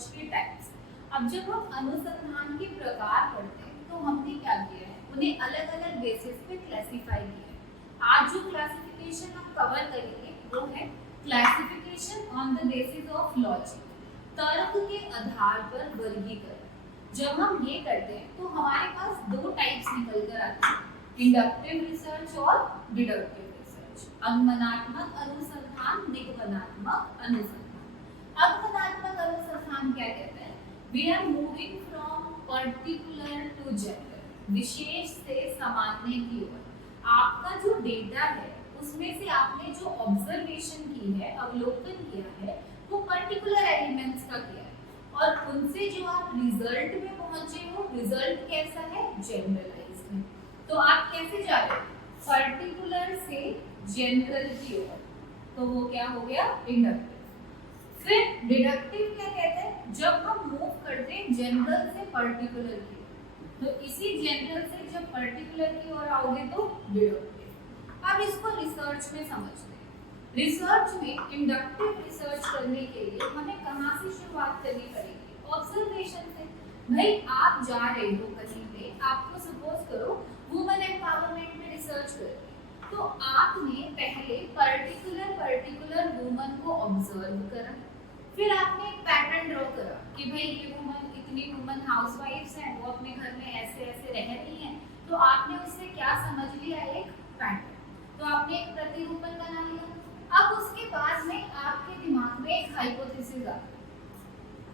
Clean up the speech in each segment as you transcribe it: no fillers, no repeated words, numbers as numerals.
Research के types. अब जब हम अनुसंधान के प्रकार पढ़ते हैं तो हमने क्या किया है, उन्हें अलग अलग बेसिस पे क्लासिफाई किया है। आज जो क्लासिफिकेशन हम कवर करेंगे वो है classification on the basis of logic, तर्क के आधार पर वर्गीकरण। जब हम ये करते हैं तो हमारे पास दो टाइप्स निकल कर आते हैं, इंडक्टिव रिसर्च और डिडक्टिव रिसर्च। अनुमानात्मक अनुसंधान, निगमनात्मक अनुसंधान। अनुमानात्मक अनुसंधान क्या कहता है, we are moving from particular to general, विशेष से सामान्य की ओर। आपका जो डेटा है उसमें से आपने जो ऑब्जर्वेशन की है, अवलोकन किया है, वो पर्टिकुलर एलिमेंट्स का किया है और उनसे जो आप रिजल्ट में पहुंचे हो, रिजल्ट कैसा है, जनरलाइज्ड है। तो आप कैसे जा रहे हो, पर्टिकुलर से जनरल की ओर, तो वो क्या हो गया, इंडक्टिव। फिर डिडक्टिव क्या कहते हैं, जब हम मूव करते हैं जनरल से पर्टिकुलर की ओर, तो इसी जनरल से जब पर्टिकुलर की ओर आओगे तो डिडक्टिव। अब इसको रिसर्च में समझते हैं। रिसर्च में इंडक्टिव रिसर्च करने के लिए हमें कहाँ से शुरुआत करनी पड़ेगी, ऑब्जर्वेशन से। भाई आप जा रहे हो कहीं पे, आपको सपोज करो वुमेन एम्पावरमेंट में रिसर्च करनी, तो आपने पहले पर्टिकुलर वुमन को ऑब्जर्व करा, फिर आपने एक पैटर्न ड्रॉ करा कि भाई ये वुमन, इतनी वुमन हाउसवाइफ्स हैं, वो अपने घर में ऐसे ऐसे रह रही हैं, तो आपने उससे क्या समझ लिया, एक पैटर्न, तो आपने एक प्रतिरूपण बना लिया। अब उसके बाद में आपके दिमाग में एक हाइपोथेसिस आ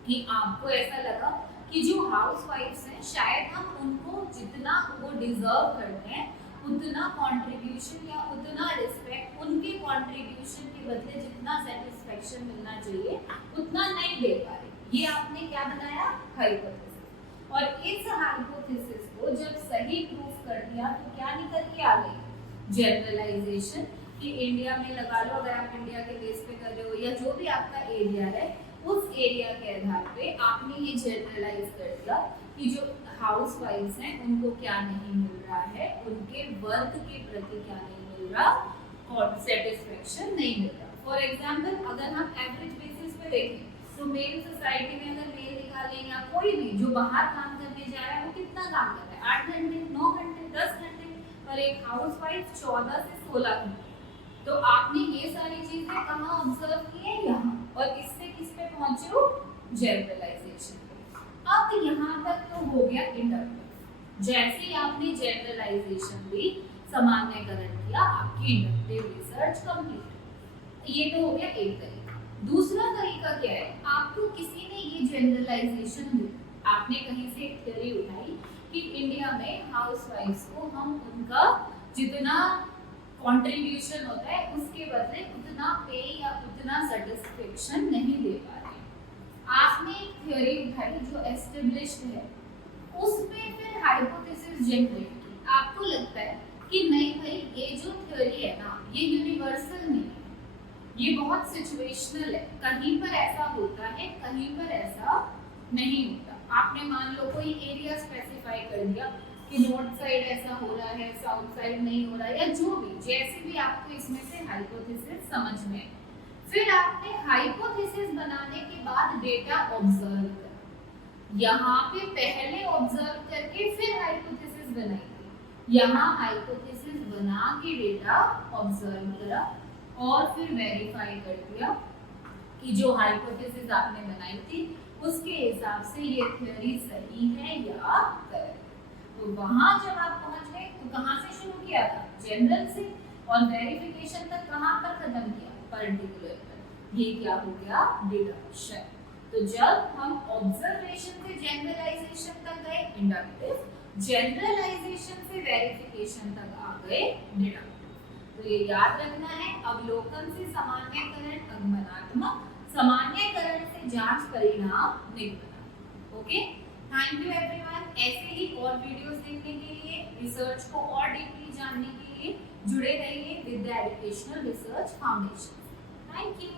कि आपको ऐसा लगा कि जो हाउसवाइफ्स हैं शायद हम उनको जितना वो डिजर्व करते हैं उतना कंट्रीब्यूशन या उतना रिस्पेक्ट, उनके कंट्रीब्यूशन के बदले जितना सेटिस्फेक्शन मिलना चाहिए उतना नहीं दे पा रहे। ये आपने क्या बनाया, हाइपोथेसिस। और इस हाइपोथेसिस को जब सही प्रूफ कर दिया तो क्या निकल के आ गई, जनरलाइजेशन। कि इंडिया में लगा लो, अगर आप इंडिया के बेस पे कर रहे हो या जो भी आपका एरिया है, उस एरिया के आधार पे आपने ये जनरलाइज कर दिया कि जो हाउसवाइफ्स हैं उनको क्या नहीं मिल रहा है, उनके वर्क के प्रति क्या नहीं मिल रहा और सेटिस्फेक्शन नहीं मिल रहा। फॉर एग्जाम्पल अगर हम एवरेज बेसिस पे देखें तो मेल सोसाइटी में अगर मेल निकालें या कोई भी जो बाहर काम करने जा रहा है वो कितना काम कर रहा है, 8 घंटे, 9 घंटे, 10 घंटे, और एक हाउसवाइफ 14 से 16 घंटे। तो आपने ये सारी चीजें कहाँ ऑब्जर्व की है, यहाँ, और इससे किस पे पहुंचे हो, जनरलाइजेशन पे। अब यहाँ तक तो हो गया इंडक्टिव। जैसे ही आपने जनरलाइजेशन ली, सामान्यकरण किया, आपकी इंडक्टिव रिसर्च कंप्लीट। ये तो हो गया एक तरीका। दूसरा तरीका क्या है, आपको किसी ने ये जनरलाइजेशन दी, आपने कहीं से एक थ्योरी उठाई कि इंडिया में हाउसवाइफ्स को हम उनका जितना कंट्रीब्यूशन होता है उसके बदले उतना पे या उतना सेटिस्फेक्शन नहीं दे पा रहे। आपने एक थ्योरी उठाई जो एस्टेब्लिश्ड है, उस पे फिर हाइपोथेसिस जनरेट की। आपको लगता है कि नहीं भाई ये जो थ्योरी है ना ये यूनिवर्सल नहीं है, ये बहुत सिचुएशनल है, कहीं पर ऐसा होता है, कहीं पर ऐसा नहीं होता। आपने मान लो कोई एरिया स्पेसिफाई कर दिया कि नॉर्थ साइड ऐसा हो रहा है, साउथ साइड नहीं हो रहा है, या जो भी, जैसे भी आपको इसमें से हाइपोथेसिस समझ में। फिर आपने हाइपोथेसिस बनाने के बाद डेटा ऑब्जर्व करा, यहाँ पे पहले ऑब्जर्व करके फिर हाइपोथेसिस बनाई, यहाँ हाइपोथेसिस बना के डेटा ऑब्जर्व करा और फिर वेरीफाई कर दिया कि जो हाइपोथेसिस आपने बनाई थी उसके हिसाब से ये थ्योरी सही है या गलत। तो वहां जब आप पहुंच गए तो कहां से शुरू किया था, जनरल से, और वेरिफिकेशन तक कहां पर खत्म किया, पर्टिकुलर पर। ये क्या हो गया, डिडक्शन। तो जब हम ऑब्जर्वेशन से जनरलाइजेशन तक गए इंडक्टिव, जनरलाइजेशन से वेरिफिकेशन तक आ गए डिडक्टिव। तो ये याद रखना है, अवलोकन से सामान्यकरण अनुमानात्मक, सामान्यकरण से जांच परिणाम निगमनात्मक। Okay, thank you everyone. ऐसे ही और वीडियोस देखने के लिए, रिसर्च को और डीपली जानने के लिए जुड़े रहिए with the educational research foundation. Thank you.